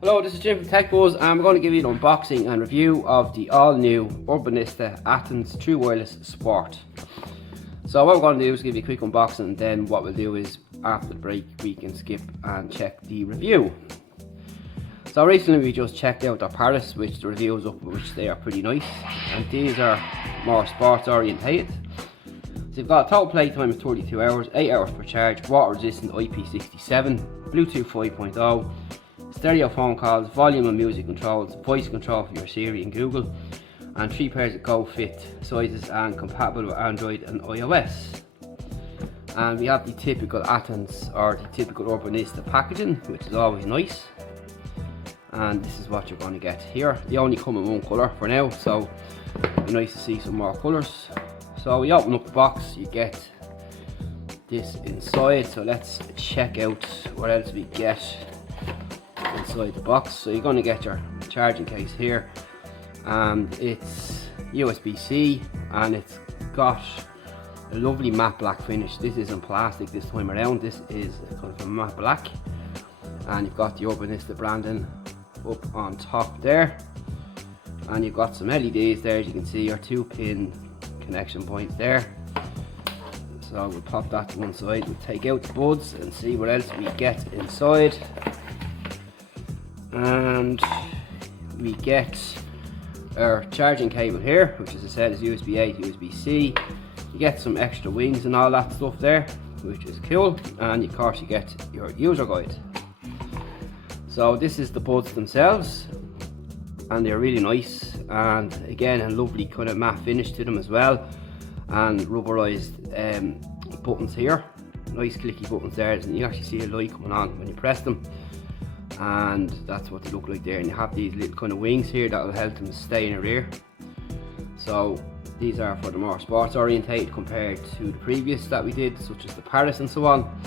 Hello, this is Jim from Tech Buzz, and we're going to give you an unboxing and review of the all-new Urbanista Athens True Wireless Sport. So what we're going to do is give you a quick unboxing, and then what we'll do is after the break we can skip and check the review. So recently we just checked out their Paris, which the reviews up, which they are pretty nice, and these are more sports orientated. So you've got a total play time of 32 hours, 8 hours per charge, water resistant IP67, Bluetooth 5.0, stereo phone calls, volume and music controls, voice control for your Siri and Google, and 3 pairs of Go Fit sizes and compatible with Android and iOS. And we have the typical Athens or the typical Urbanista packaging, which is always nice. And this is what you're going to get here. They only come in one colour for now, so it'd be nice to see some more colours. So we open up the box, you get this inside, so let's check out what else we get inside the box. So you're going to get your charging case here, and it's USB-C, and it's got a lovely matte black finish. This isn't plastic this time around, this is kind of a matte black, and you've got the Urbanista branding up on top there, and you've got some LEDs there, as you can see, your 2-pin connection points there. So we'll pop that to one side, we'll take out the buds and see what else we get inside. And we get our charging cable here, which as I said is USB-A to USB-C. You get some extra wings and all that stuff there, which is cool, and of course you get your user guide. So this is the buds themselves, and they're really nice, and again a lovely kind of matte finish to them as well, and rubberized buttons here, nice clicky buttons there, and you actually see a light coming on when you press them. And that's what they look like there, and you have these little kind of wings here that will help them stay in your ear. So these are for the more sports orientated compared to the previous that we did, such as the Paris and so on.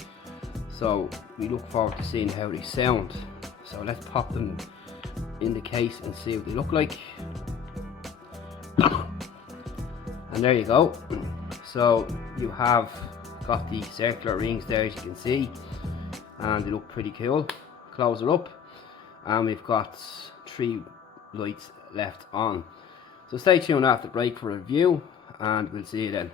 So we look forward to seeing how they sound. So let's pop them in the case and see what they look like. And there you go. So you have got the circular rings there, as you can see, and they look pretty cool. Close it up, and we've got 3 lights left on. So stay tuned after the break for a review, and we'll see you then.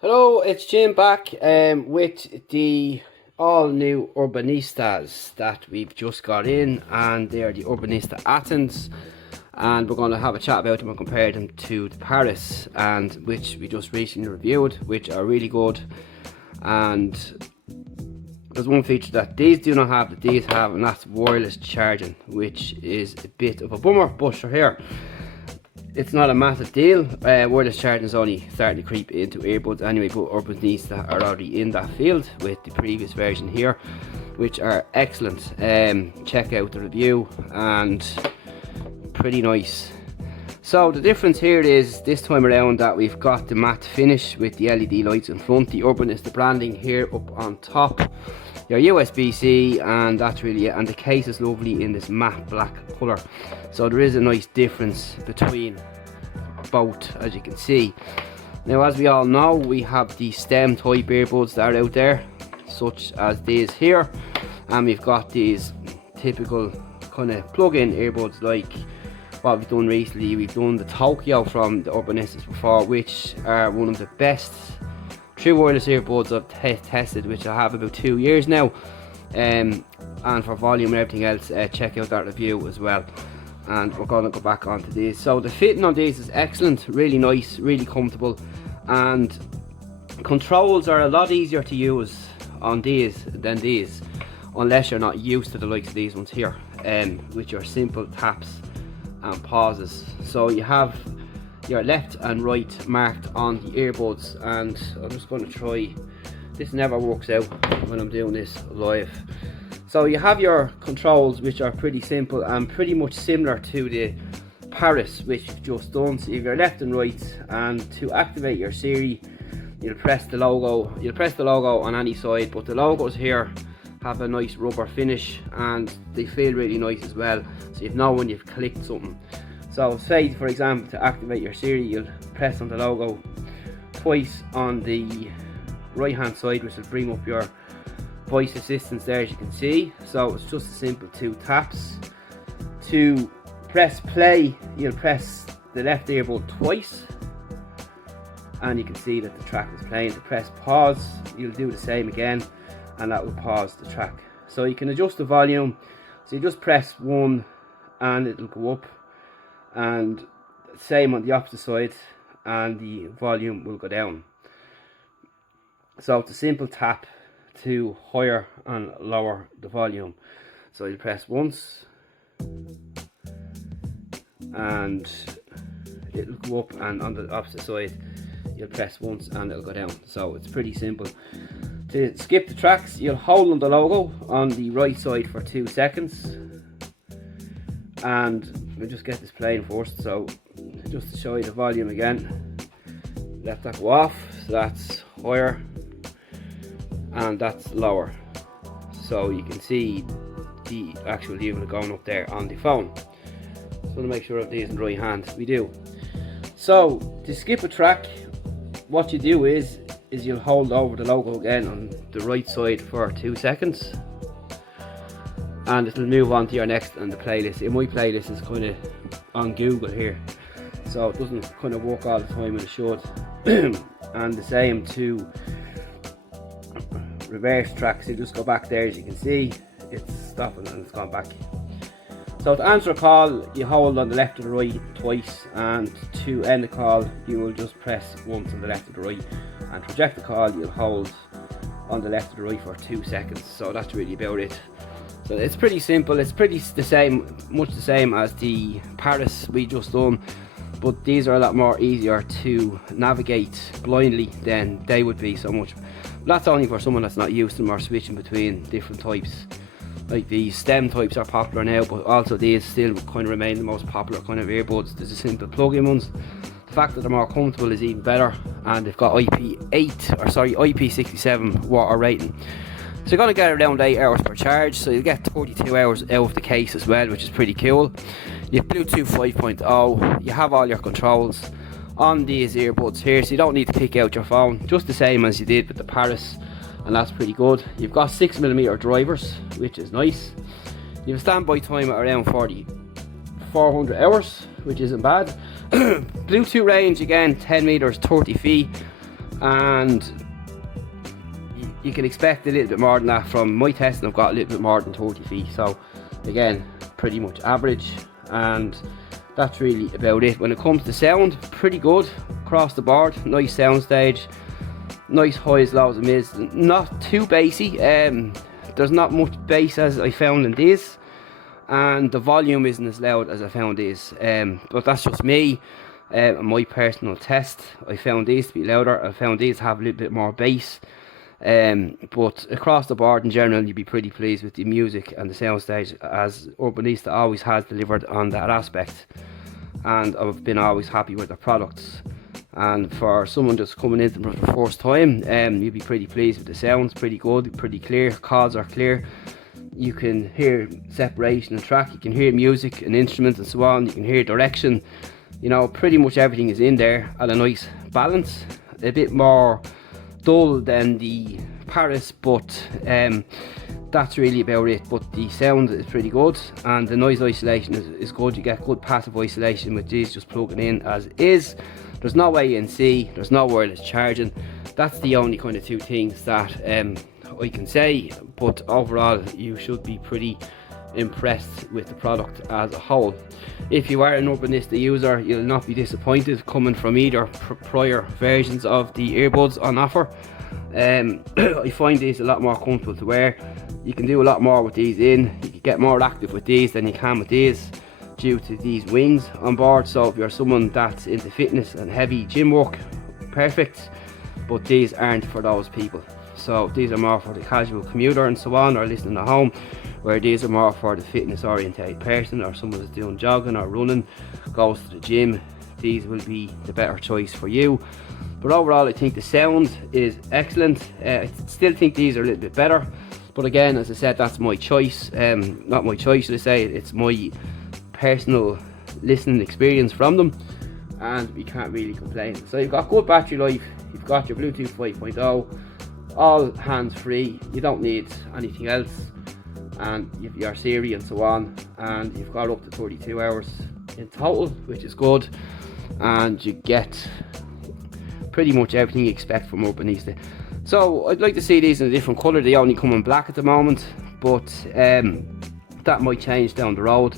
Hello, it's Jim back with the all new Urbanistas that we've just got in, and they are the Urbanista Athens, and we're going to have a chat about them and compare them to the Paris, and which we just recently reviewed, which are really good. And there's one feature that these do not have that these have, and that's wireless charging, which is a bit of a bummer, but sure, here it's not a massive deal. Wireless charging is only starting to creep into earbuds anyway, but Urbanista are already in that field with the previous version here, which are excellent. Check out the review, and pretty nice. So the difference here is this time around that we've got the matte finish with the LED lights in front, the Urbanista branding here up on top, your USB-C, and that's really it. And the case is lovely in this matte black colour, so there is a nice difference between both, as you can see. Now, as we all know, we have the stem type earbuds that are out there, such as these here, and we've got these typical kind of plug-in earbuds like what we've done recently. We've done the Tokyo from the Urbanistas before, which are one of the best true wireless earbuds I've tested, which I have about 2 years now. And for volume and everything else, check out that review as well. And we're going to go back onto these. So the fitting on these is excellent, really nice, really comfortable, and controls are a lot easier to use on these than these, unless you're not used to the likes of these ones here, with your simple taps and pauses. So you have your left and right marked on the earbuds, and I'm just going to try, this never works out when I'm doing this live. So you have your controls, which are pretty simple and pretty much similar to the Paris, which you've just done. So you have your left and right, and to activate your Siri, you'll press the logo on any side, but the logos here have a nice rubber finish and they feel really nice as well, so you know when you've clicked something. So say for example, to activate your Siri, you'll press on the logo twice on the right hand side, which will bring up your voice assistants there, as you can see. So it's just a simple 2 taps. To press play, you'll press the left earbud twice and you can see that the track is playing. To press pause, you'll do the same again and that will pause the track. So you can adjust the volume, so you just press 1 and it'll go up, and same on the opposite side, and the volume will go down. So it's a simple tap to higher and lower the volume. So you press once and it'll go up, and on the opposite side you'll press once and it'll go down. So it's pretty simple. To skip the tracks, you'll hold on the logo on the right side for 2 seconds, and we'll just get this playing first. So just to show you the volume again, let that go off, so that's higher and that's lower, so you can see the actual unit going up there on the phone. So to make sure of these in the right hand, we do. So to skip a track, what you do is you'll hold over the logo again on the right side for 2 seconds and it'll move on to your next on the playlist. In my playlist is kind of on Google here, so it doesn't kind of work all the time, and it should. And the same to reverse tracks, you just go back there, as you can see it's stopping and it's gone back. So to answer a call, you hold on the left or the right twice, and to end the call you will just press once on the left or the right, and to reject the call you'll hold on the left or the right for 2 seconds. So that's really about it. So it's pretty simple, it's pretty the same, much the same as the Paris we just done, but these are a lot more easier to navigate blindly than they would be so much. That's only for someone that's not used to them or switching between different types. Like the stem types are popular now, but also these still kind of remain the most popular kind of earbuds. There's a simple plug-in ones. The fact that they're more comfortable is even better, and they've got IP67 water rating. So you're going to get around 8 hours per charge, so you'll get 32 hours out of the case as well, which is pretty cool. You have Bluetooth 5.0, you have all your controls on these earbuds here, so you don't need to pick out your phone, just the same as you did with the Paris, and that's pretty good. You've got 6mm drivers, which is nice. You have a standby time at around 400 hours, which isn't bad. Bluetooth range again, 10 meters, 30 feet, and you can expect a little bit more than that. From my testing, I've got a little bit more than 30 feet, so again, pretty much average, and that's really about it. When it comes to sound, pretty good across the board. Nice sound stage, nice highs, lows and mids, not too bassy. There's not much bass as I found in these, and the volume isn't as loud as I found these, but that's just me. My personal test, I found these to be louder. I found these to have a little bit more bass, but across the board in general you'd be pretty pleased with the music and the sound stage, as Urbanista always has delivered on that aspect, and I've been always happy with the products. And for someone just coming in for the first time, you'd be pretty pleased with the sounds. Pretty good, pretty clear, calls are clear, you can hear separation and track, you can hear music and instruments and so on, you can hear direction, you know, pretty much everything is in there at a nice balance. A bit more dull than the Paris, but that's really about it. But the sound is pretty good, and the noise isolation is good. You get good passive isolation with these just plugging in as is. There's no ANC, there's no wireless charging. That's the only kind of two things that I can say, but overall you should be pretty impressed with the product as a whole. If you are an Urbanista user, you'll not be disappointed coming from either prior versions of the earbuds on offer. I find these a lot more comfortable to wear. You can do a lot more with these in. You can get more active with these than you can with these due to these wings on board. So if you're someone that's into fitness and heavy gym work, perfect, but these aren't for those people. So these are more for the casual commuter and so on, or listening at home, where these are more for the fitness oriented person, or someone that's doing jogging or running, goes to the gym. These will be the better choice for you. But overall I think the sound is excellent. I still think these are a little bit better, but again, as I said, that's my choice. Not my choice, should I say, it's my personal listening experience from them, and we can't really complain. So you've got good battery life, you've got your Bluetooth 5.0, all hands-free, you don't need anything else, and you've your Siri and so on, and you've got up to 32 hours in total, which is good, and you get pretty much everything you expect from Urbanista. So I'd like to see these in a different colour. They only come in black at the moment, but that might change down the road.